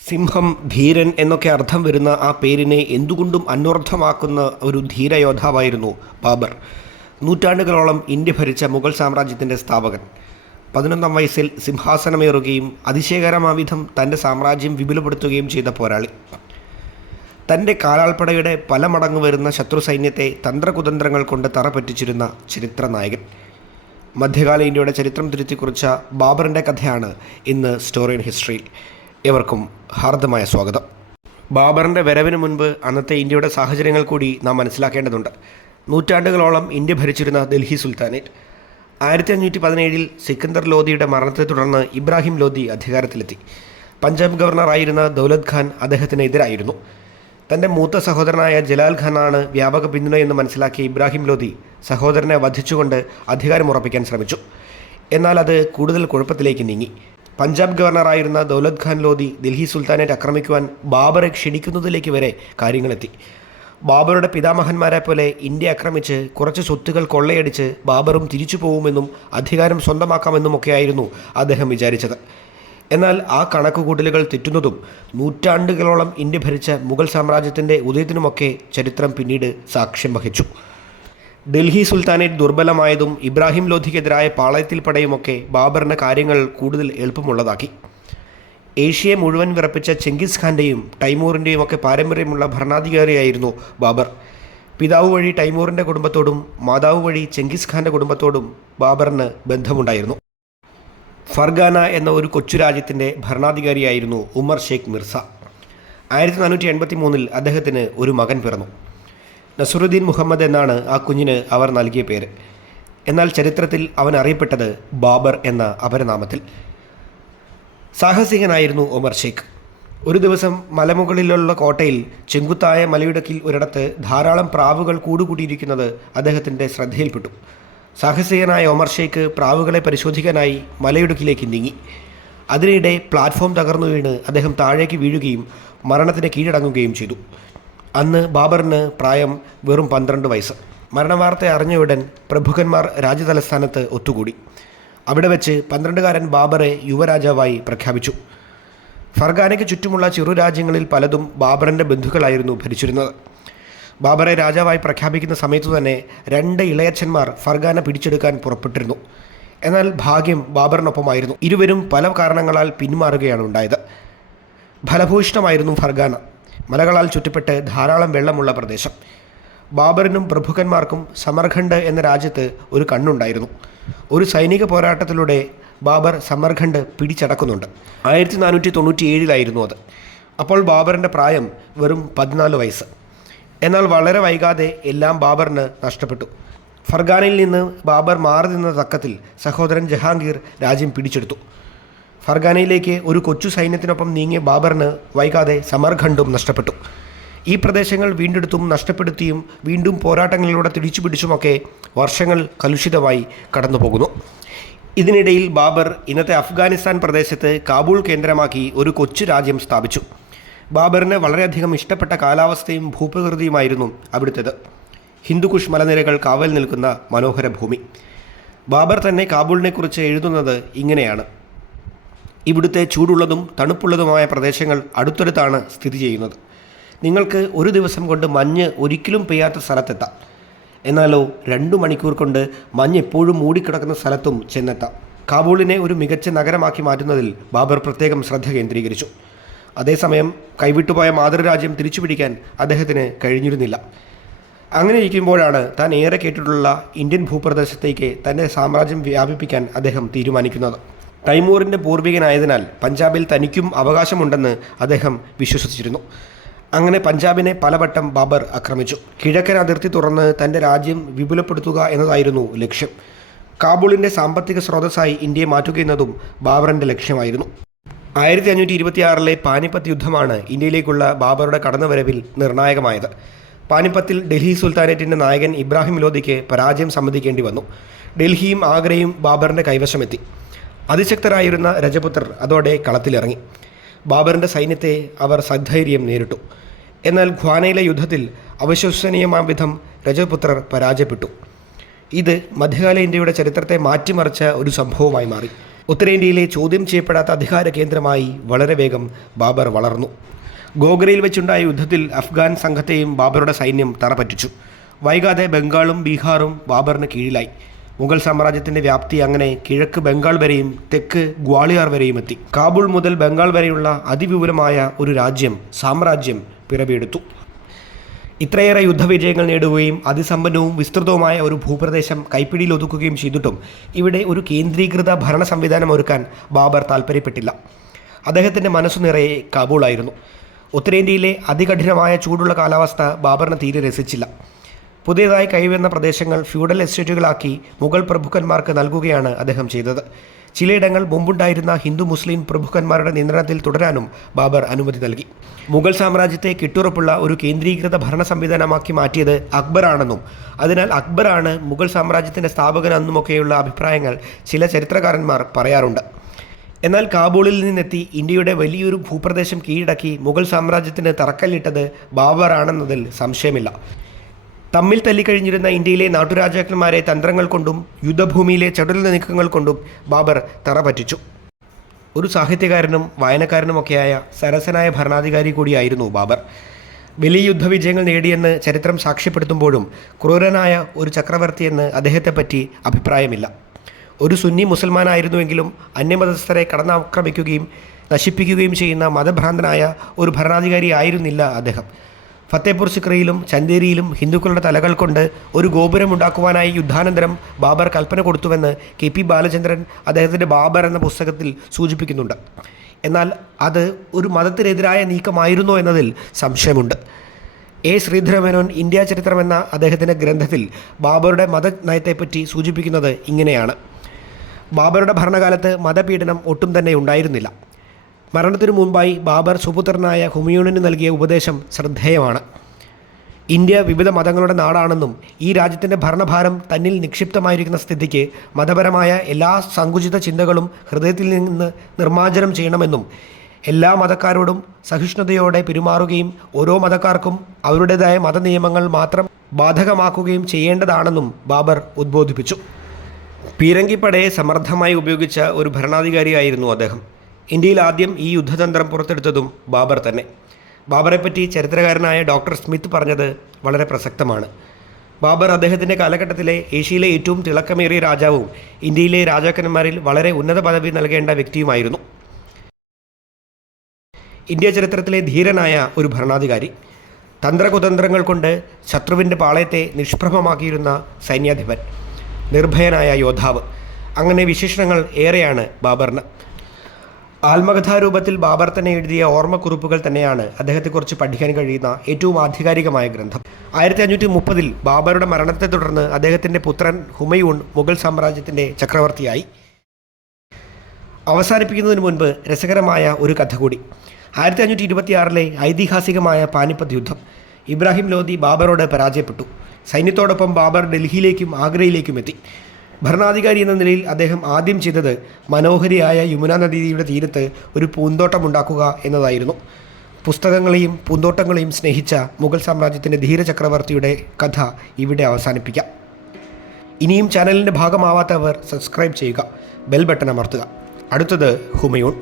സിംഹം, ധീരൻ എന്നൊക്കെ അർത്ഥം വരുന്ന ആ പേരിനെ എന്തുകൊണ്ടും അന്വർത്ഥമാക്കുന്ന ഒരു ധീരയോദ്ധാവായിരുന്നു ബാബർ. നൂറ്റാണ്ടുകളോളം ഇന്ത്യ ഭരിച്ച മുഗൾ സാമ്രാജ്യത്തിൻ്റെ സ്ഥാപകൻ. 11ാം വയസ്സിൽ സിംഹാസനമേറുകയും അതിശയകരമാവിധം തൻ്റെ സാമ്രാജ്യം വിപുലപ്പെടുത്തുകയും ചെയ്ത പോരാളി. തൻ്റെ കാലാൾപ്പടയുടെ പല മടങ്ങ് വരുന്ന ശത്രു സൈന്യത്തെ തന്ത്രകുതന്ത്രങ്ങൾ കൊണ്ട് തറപറ്റിച്ചിരുന്ന ചരിത്ര നായകൻ. മധ്യകാല ഇന്ത്യയുടെ ചരിത്രം തിരുത്തിക്കുറിച്ച ബാബറിൻ്റെ കഥയാണ് ഇന്ന് സ്റ്റോറി ഇൻ ഹിസ്റ്ററിയിൽ. ഏവർക്കും ഹാർദമായ സ്വാഗതം. ബാബറിൻ്റെ വരവിന് മുൻപ് അന്നത്തെ ഇന്ത്യയുടെ സാഹചര്യങ്ങൾ കൂടി നാം മനസ്സിലാക്കേണ്ടതുണ്ട്. നൂറ്റാണ്ടുകളോളം ഇന്ത്യ ഭരിച്ചിരുന്ന ഡൽഹി സുൽത്താനേറ്റ് 1517 സിക്കന്ദർ ലോധിയുടെ മരണത്തെ തുടർന്ന് ഇബ്രാഹിം ലോധി അധികാരത്തിലെത്തി. പഞ്ചാബ് ഗവർണറായിരുന്ന ദൗലത് ഖാൻ അദ്ദേഹത്തിന് എതിരായിരുന്നു. തൻ്റെ മൂത്ത സഹോദരനായ ജലാൽ ഖാനാണ് വ്യാപക പിന്തുണയെന്ന് മനസ്സിലാക്കിയ ഇബ്രാഹിം ലോധി സഹോദരനെ വധിച്ചുകൊണ്ട് അധികാരമുറപ്പിക്കാൻ ശ്രമിച്ചു. എന്നാൽ അത് കൂടുതൽ കുഴപ്പത്തിലേക്ക് നീങ്ങി. പഞ്ചാബ് ഗവർണറായിരുന്ന ദൗലത് ഖാൻ ലോധി ഡൽഹി സുൽത്താനേറ്റ് ആക്രമിക്കുവാൻ ബാബറെ ക്ഷണിക്കുന്നതിലേക്ക് വരെ കാര്യങ്ങളെത്തി. ബാബറുടെ പിതാമഹന്മാരെ പോലെ ഇന്ത്യ ആക്രമിച്ച് കുറച്ച് സ്വത്തുകൾ കൊള്ളയടിച്ച് ബാബറും തിരിച്ചു പോകുമെന്നും അധികാരം സ്വന്തമാക്കാമെന്നുമൊക്കെയായിരുന്നു അദ്ദേഹം വിചാരിച്ചത്. എന്നാൽ ആ കണക്കുകൂട്ടലുകൾ തെറ്റുന്നതും നൂറ്റാണ്ടുകളോളം ഇന്ത്യ ഭരിച്ച മുഗൾ സാമ്രാജ്യത്തിൻ്റെ ഉദയത്തിനുമൊക്കെ ചരിത്രം പിന്നീട് സാക്ഷ്യം വഹിച്ചു. ഡൽഹി സുൽത്താനേറ്റ് ദുർബലമായതും ഇബ്രാഹിം ലോധിക്കെതിരായ പാളയത്തിൽ പടയുമൊക്കെ ബാബറിന് കാര്യങ്ങൾ കൂടുതൽ എളുപ്പമുള്ളതാക്കി. ഏഷ്യയെ മുഴുവൻ വിറപ്പിച്ച ചെങ്കിസ് ഖാൻ്റെയും ടൈമൂറിൻ്റെയും ഒക്കെ പാരമ്പര്യമുള്ള ഭരണാധികാരിയായിരുന്നു ബാബർ. പിതാവ് വഴി ടൈമൂറിൻ്റെ കുടുംബത്തോടും മാതാവ് വഴി ചെങ്കിസ് ഖാൻ്റെ കുടുംബത്തോടും ബാബറിന് ബന്ധമുണ്ടായിരുന്നു. ഫർഗാന എന്ന ഒരു കൊച്ചു രാജ്യത്തിൻ്റെ ഭരണാധികാരിയായിരുന്നു ഉമർ ഷേഖ് മിർസ. 1483 അദ്ദേഹത്തിന് ഒരു മകൻ പിറന്നു. നസറുദ്ദീൻ മുഹമ്മദ് എന്നാണ് ആ കുഞ്ഞിന് അവർ നൽകിയ പേര്. എന്നാൽ ചരിത്രത്തിൽ അവൻ അറിയപ്പെട്ടത് ബാബർ എന്ന അപരനാമത്തിൽ. സാഹസികനായിരുന്നു ഉമർ ഷേഖ്. ഒരു ദിവസം മലമുകളിലുള്ള കോട്ടയിൽ ചെങ്കുത്തായ മലയിടുക്കിൽ ഒരിടത്ത് ധാരാളം പ്രാവുകൾ കൂടുകൂട്ടിയിരിക്കുന്നത് അദ്ദേഹത്തിൻ്റെ ശ്രദ്ധയിൽപ്പെട്ടു. സാഹസികനായ ഉമർ ഷേഖ് പ്രാവുകളെ പരിശോധിക്കാനായി മലയിടുക്കിലേക്ക് നീങ്ങി. അതിനിടെ പ്ലാറ്റ്ഫോം തകർന്നു വീണ് അദ്ദേഹം താഴേക്ക് വീഴുകയും മരണത്തിന് കീഴടങ്ങുകയും ചെയ്തു. അന്ന് ബാബറിന് പ്രായം വെറും 12 വയസ്സ്. മരണവാർത്ത അറിഞ്ഞയുടൻ പ്രഭുക്കന്മാർ രാജ്യതലസ്ഥാനത്ത് ഒത്തുകൂടി. അവിടെ വെച്ച് 12കാരൻ ബാബറെ യുവരാജാവായി പ്രഖ്യാപിച്ചു. ഫർഗാനയ്ക്ക് ചുറ്റുമുള്ള ചെറുരാജ്യങ്ങളിൽ പലതും ബാബറിൻ്റെ ബന്ധുക്കളായിരുന്നു ഭരിച്ചിരുന്നത്. ബാബറെ രാജാവായി പ്രഖ്യാപിക്കുന്ന സമയത്തു തന്നെ 2 ഇളയച്ചന്മാർ ഫർഗാന പിടിച്ചെടുക്കാൻ പുറപ്പെട്ടിരുന്നു. എന്നാൽ ഭാഗ്യം ബാബറിനൊപ്പമായിരുന്നു. ഇരുവരും പല കാരണങ്ങളാൽ പിന്മാറുകയാണ് ഉണ്ടായത്. ഫലഭൂയിഷ്ഠമായിരുന്നു ഫർഗാന. മലകളാൽ ചുറ്റപ്പെട്ട് ധാരാളം വെള്ളമുള്ള പ്രദേശം. ബാബറിനും പ്രഭുക്കന്മാർക്കും സമർഖണ്ഡ് എന്ന രാജ്യത്ത് ഒരു കണ്ണുണ്ടായിരുന്നു. ഒരു സൈനിക പോരാട്ടത്തിലൂടെ ബാബർ സമർഖണ്ഡ് പിടിച്ചടക്കുന്നുണ്ട്. 1497 അത്. അപ്പോൾ ബാബറിൻ്റെ പ്രായം വെറും 14 വയസ്സ്. എന്നാൽ വളരെ വൈകാതെ എല്ലാം ബാബറിന് നഷ്ടപ്പെട്ടു. ഫർഗാനയിൽ നിന്ന് ബാബർ മാറി നിന്ന തക്കത്തിൽ സഹോദരൻ ജഹാംഗീർ രാജ്യം പിടിച്ചെടുത്തു. ഫർഗാനയിലേക്ക് ഒരു കൊച്ചു സൈന്യത്തിനൊപ്പം നീങ്ങിയ ബാബറിന് വൈകാതെ സമർഖണ്ഡും നഷ്ടപ്പെട്ടു. ഈ പ്രദേശങ്ങൾ വീണ്ടെടുത്തും നഷ്ടപ്പെടുത്തിയും വീണ്ടും പോരാട്ടങ്ങളിലൂടെ തിരിച്ചുപിടിച്ചുമൊക്കെ വർഷങ്ങൾ കലുഷിതമായി കടന്നുപോകുന്നു. ഇതിനിടയിൽ ബാബർ ഇന്നത്തെ അഫ്ഗാനിസ്ഥാൻ പ്രദേശത്ത് കാബൂൾ കേന്ദ്രമാക്കി ഒരു കൊച്ചു രാജ്യം സ്ഥാപിച്ചു. ബാബറിന് വളരെയധികം ഇഷ്ടപ്പെട്ട കാലാവസ്ഥയും ഭൂപ്രകൃതിയുമായിരുന്നു അവിടുത്തേത്. ഹിന്ദുക്കുഷ് മലനിരകൾ കാവൽ നിൽക്കുന്ന മനോഹര ഭൂമി. ബാബർ തന്നെ കാബൂളിനെക്കുറിച്ച് എഴുതുന്നത് ഇങ്ങനെയാണ്: ഇവിടുത്തെ ചൂടുള്ളതും തണുപ്പുള്ളതുമായ പ്രദേശങ്ങൾ അടുത്തടുത്താണ് സ്ഥിതി ചെയ്യുന്നത്. നിങ്ങൾക്ക് ഒരു ദിവസം കൊണ്ട് മഞ്ഞ് ഒരിക്കലും പെയ്യാത്ത സ്ഥലത്തെത്താം. എന്നാലോ 2 മണിക്കൂർ കൊണ്ട് മഞ്ഞ് എപ്പോഴും മൂടിക്കിടക്കുന്ന സ്ഥലത്തും ചെന്നെത്താം. കാബൂളിനെ ഒരു മികച്ച നഗരമാക്കി മാറ്റുന്നതിൽ ബാബർ പ്രത്യേകം ശ്രദ്ധ കേന്ദ്രീകരിച്ചു. അതേസമയം കൈവിട്ടുപോയ മാതൃരാജ്യം തിരിച്ചുപിടിക്കാൻ അദ്ദേഹത്തിന് കഴിഞ്ഞിരുന്നില്ല. അങ്ങനെ ഇരിക്കുമ്പോഴാണ് താൻ ഏറെ കേട്ടിട്ടുള്ള ഇന്ത്യൻ ഭൂപ്രദേശത്തേക്ക് തൻ്റെ സാമ്രാജ്യം വ്യാപിപ്പിക്കാൻ അദ്ദേഹം തീരുമാനിക്കുന്നത്. ടൈമൂറിൻ്റെ പൂർവികനായതിനാൽ പഞ്ചാബിൽ തനിക്കും അവകാശമുണ്ടെന്ന് അദ്ദേഹം വിശ്വസിച്ചിരുന്നു. അങ്ങനെ പഞ്ചാബിനെ പലവട്ടം ബാബർ ആക്രമിച്ചു. കിഴക്കൻ അതിർത്തി തുറന്ന് തൻ്റെ രാജ്യം വിപുലപ്പെടുത്തുക എന്നതായിരുന്നു ലക്ഷ്യം. കാബൂളിൻ്റെ സാമ്പത്തിക സ്രോതസ്സായി ഇന്ത്യയെ മാറ്റുക എന്നതും ബാബറിൻ്റെ ലക്ഷ്യമായിരുന്നു. 1526 പാനിപ്പത്ത് യുദ്ധമാണ് ഇന്ത്യയിലേക്കുള്ള ബാബറുടെ കടന്നുവരവിൽ നിർണായകമായത്. പാനിപ്പത്തിൽ ഡൽഹി സുൽത്താനേറ്റിൻ്റെ നായകൻ ഇബ്രാഹിം ലോധിക്ക് പരാജയം സമ്മതിക്കേണ്ടി വന്നു. ഡൽഹിയും ആഗ്രയും ബാബറിൻ്റെ കൈവശമെത്തി. അതിശക്തരായിരുന്ന രജപുത്രർ അതോടെ കളത്തിലിറങ്ങി. ബാബറിൻ്റെ സൈന്യത്തെ അവർ സധൈര്യം നേരിട്ടു. എന്നാൽ ഖ്വാനയിലെ യുദ്ധത്തിൽ അവിശ്വസനീയമായ വിധം രജപുത്രർ പരാജയപ്പെട്ടു. ഇത് മധ്യകാല ഇന്ത്യയുടെ ചരിത്രത്തെ മാറ്റിമറിച്ച ഒരു സംഭവമായി മാറി. ഉത്തരേന്ത്യയിലെ ചോദ്യം ചെയ്യപ്പെടാത്ത അധികാര കേന്ദ്രമായി വളരെ വേഗം ബാബർ വളർന്നു. ഗോഗ്രയിൽ വെച്ചുണ്ടായ യുദ്ധത്തിൽ അഫ്ഗാൻ സംഘത്തെയും ബാബറുടെ സൈന്യം തറപറ്റിച്ചു. വൈകാതെ ബംഗാളും ബീഹാറും ബാബറിന് കീഴിലായി. മുഗൾ സാമ്രാജ്യത്തിൻ്റെ വ്യാപ്തി അങ്ങനെ കിഴക്ക് ബംഗാൾ വരെയും തെക്ക് ഗ്വാളിയർ വരെയും എത്തി. കാബൂൾ മുതൽ ബംഗാൾ വരെയുള്ള അതിവിപുലമായ ഒരു സാമ്രാജ്യം പിറവിയെടുത്തു. ഇത്രയേറെ യുദ്ധവിജയങ്ങൾ നേടുകയും അതിസമ്പന്നവും വിസ്തൃതവുമായ ഒരു ഭൂപ്രദേശം കൈപ്പിടിയിൽ ഒതുക്കുകയും ചെയ്തിട്ടും ഇവിടെ ഒരു കേന്ദ്രീകൃത ഭരണ സംവിധാനം ഒരുക്കാൻ ബാബർ താൽപ്പര്യപ്പെട്ടില്ല. അദ്ദേഹത്തിൻ്റെ മനസ്സു നിറയെ കാബൂളായിരുന്നു. ഉത്തരേന്ത്യയിലെ അതികഠിനമായ ചൂടുള്ള കാലാവസ്ഥ ബാബറിന് തീരെ രസിച്ചില്ല. പുതിയതായി കൈവന്ന പ്രദേശങ്ങൾ ഫ്യൂഡൽ എസ്റ്റേറ്റുകളാക്കി മുഗൾ പ്രഭുക്കന്മാർക്ക് നൽകുകയാണ് അദ്ദേഹം ചെയ്തത്. ചിലയിടങ്ങൾ മുമ്പുണ്ടായിരുന്ന ഹിന്ദു മുസ്ലിം പ്രഭുക്കന്മാരുടെ നിയന്ത്രണത്തിൽ തുടരാനും ബാബർ അനുമതി നൽകി. മുഗൾ സാമ്രാജ്യത്തെ കിട്ടുറപ്പുള്ള ഒരു കേന്ദ്രീകൃത ഭരണ സംവിധാനമാക്കി മാറ്റിയത് അക്ബറാണെന്നും അതിനാൽ അക്ബറാണ് മുഗൾ സാമ്രാജ്യത്തിൻ്റെ സ്ഥാപകനെന്നുമൊക്കെയുള്ള അഭിപ്രായങ്ങൾ ചില ചരിത്രകാരന്മാർ പറയാറുണ്ട്. എന്നാൽ കാബൂളിൽ നിന്നെത്തി ഇന്ത്യയുടെ വലിയൊരു ഭൂപ്രദേശം കീഴടക്കി മുഗൾ സാമ്രാജ്യത്തിന് തറക്കല്ലിട്ടത് ബാബറാണെന്നതിൽ സംശയമില്ല. തമ്മിൽ തല്ലിക്കഴിഞ്ഞിരുന്ന ഇന്ത്യയിലെ നാട്ടുരാജാക്കന്മാരെ തന്ത്രങ്ങൾ കൊണ്ടും യുദ്ധഭൂമിയിലെ ചടുല നീക്കങ്ങൾ കൊണ്ടും ബാബർ തറപറ്റിച്ചു. ഒരു സാഹിത്യകാരനും വായനക്കാരനുമൊക്കെയായ സരസനായ ഭരണാധികാരി കൂടിയായിരുന്നു ബാബർ. വലിയ യുദ്ധവിജയങ്ങൾ നേടിയെന്ന് ചരിത്രം സാക്ഷ്യപ്പെടുത്തുമ്പോഴും ക്രൂരനായ ഒരു ചക്രവർത്തിയെന്ന് അദ്ദേഹത്തെപ്പറ്റി അഭിപ്രായമില്ല. ഒരു സുന്നി മുസൽമാനായിരുന്നുവെങ്കിലും അന്യമതസ്ഥരെ കടന്നാക്രമിക്കുകയും നശിപ്പിക്കുകയും ചെയ്യുന്ന മതഭ്രാന്തനായ ഒരു ഭരണാധികാരി ആയിരുന്നില്ല അദ്ദേഹം. ഫത്തേപൂർ സിക്രിയിലും ചന്ദേരിയിലും ഹിന്ദുക്കളുടെ തലകൾ കൊണ്ട് ഒരു ഗോപുരമുണ്ടാക്കുവാനായി യുദ്ധാനന്തരം ബാബർ കൽപ്പന കൊടുത്തുവെന്ന് KP ബാലചന്ദ്രൻ അദ്ദേഹത്തിൻ്റെ ബാബർ എന്ന പുസ്തകത്തിൽ സൂചിപ്പിക്കുന്നുണ്ട്. എന്നാൽ അത് ഒരു മതത്തിനെതിരായ നീക്കമായിരുന്നോ എന്നതിൽ സംശയമുണ്ട്. ശ്രീധരമേനോൻ ഇന്ത്യ ചരിത്രം എന്ന അദ്ദേഹത്തിൻ്റെ ഗ്രന്ഥത്തിൽ ബാബറുടെ മതനയത്തെപ്പറ്റി സൂചിപ്പിക്കുന്നത് ഇങ്ങനെയാണ്: ബാബറുടെ ഭരണകാലത്ത് മതപീഡനം ഒട്ടും തന്നെ ഉണ്ടായിരുന്നില്ല. മരണത്തിനു മുമ്പായി ബാബർ സുപുത്രനായ ഹുമയൂണിന് നൽകിയ ഉപദേശം ശ്രദ്ധേയമാണ്. ഇന്ത്യ വിവിധ മതങ്ങളുടെ നാടാണെന്നും ഈ രാജ്യത്തിൻ്റെ ഭരണഭാരം തന്നിൽ നിക്ഷിപ്തമായിരിക്കുന്ന സ്ഥിതിക്ക് മതപരമായ എല്ലാ സങ്കുചിത ചിന്തകളും ഹൃദയത്തിൽ നിന്ന് നിർമ്മാർജ്ജനം ചെയ്യണമെന്നും എല്ലാ മതക്കാരോടും സഹിഷ്ണുതയോടെ പെരുമാറുകയും ഓരോ മതക്കാർക്കും അവരുടേതായ മതനിയമങ്ങൾ മാത്രം ബാധകമാക്കുകയും ചെയ്യേണ്ടതാണെന്നും ബാബർ ഉദ്ബോധിപ്പിച്ചു. പീരങ്കിപ്പടയെ സമർത്ഥമായി ഉപയോഗിച്ച ഒരു ഭരണാധികാരിയായിരുന്നു അദ്ദേഹം. ഇന്ത്യയിൽ ആദ്യം ഈ യുദ്ധതന്ത്രം പുറത്തെടുത്തതും ബാബർ തന്നെ. ബാബറെപ്പറ്റി ചരിത്രകാരനായ ഡോക്ടർ സ്മിത്ത് പറഞ്ഞത് വളരെ പ്രസക്തമാണ്. ബാബർ അദ്ദേഹത്തിൻ്റെ കാലഘട്ടത്തിലെ ഏഷ്യയിലെ ഏറ്റവും തിളക്കമേറിയ രാജാവും ഇന്ത്യയിലെ രാജാക്കന്മാരിൽ വളരെ ഉന്നത പദവി നൽകേണ്ട വ്യക്തിയുമായിരുന്നു. ഇന്ത്യ ചരിത്രത്തിലെ ധീരനായ ഒരു ഭരണാധികാരി, തന്ത്രകുതന്ത്രങ്ങൾ കൊണ്ട് ശത്രുവിൻ്റെ പാളയത്തെ നിഷ്പ്രഭമാക്കിയിരുന്ന സൈന്യാധിപൻ, നിർഭയനായ യോദ്ധാവ്, അങ്ങനെ വിശേഷണങ്ങൾ ഏറെയാണ് ബാബറിന്. ആത്മകഥാരൂപത്തിൽ ബാബർ തന്നെ എഴുതിയ ഓർമ്മക്കുറിപ്പുകൾ തന്നെയാണ് അദ്ദേഹത്തെക്കുറിച്ച് പഠിക്കാൻ കഴിയുന്ന ഏറ്റവും ആധികാരികമായ ഗ്രന്ഥം. 1530 ബാബറുടെ മരണത്തെ തുടർന്ന് അദ്ദേഹത്തിൻ്റെ പുത്രൻ ഹുമയൂൺ മുഗൾ സാമ്രാജ്യത്തിൻ്റെ ചക്രവർത്തിയായി. അവസാനിപ്പിക്കുന്നതിന് മുൻപ് രസകരമായ ഒരു കഥ കൂടി. 1526 ഐതിഹാസികമായ പാനിപ്പത്ത് യുദ്ധം. ഇബ്രാഹിം ലോധി ബാബറോട് പരാജയപ്പെട്ടു. സൈന്യത്തോടൊപ്പം ബാബർ ഡൽഹിയിലേക്കും ആഗ്രയിലേക്കും എത്തി. ഭരണാധികാരി എന്ന നിലയിൽ അദ്ദേഹം ആദ്യം ചെയ്തത് മനോഹരിയായ യമുന നദിയുടെ തീരത്ത് ഒരു പൂന്തോട്ടമുണ്ടാക്കുക എന്നതായിരുന്നു. പുസ്തകങ്ങളെയും പൂന്തോട്ടങ്ങളെയും സ്നേഹിച്ച മുഗൾ സാമ്രാജ്യത്തിൻ്റെ ധീരചക്രവർത്തിയുടെ കഥ ഇവിടെ അവസാനിപ്പിക്കാം. ഇനിയും ചാനലിൻ്റെ ഭാഗമാവാത്തവർ സബ്സ്ക്രൈബ് ചെയ്യുക, ബെൽ ബട്ടൺ അമർത്തുക. അടുത്തത് ഹുമയൂൺ.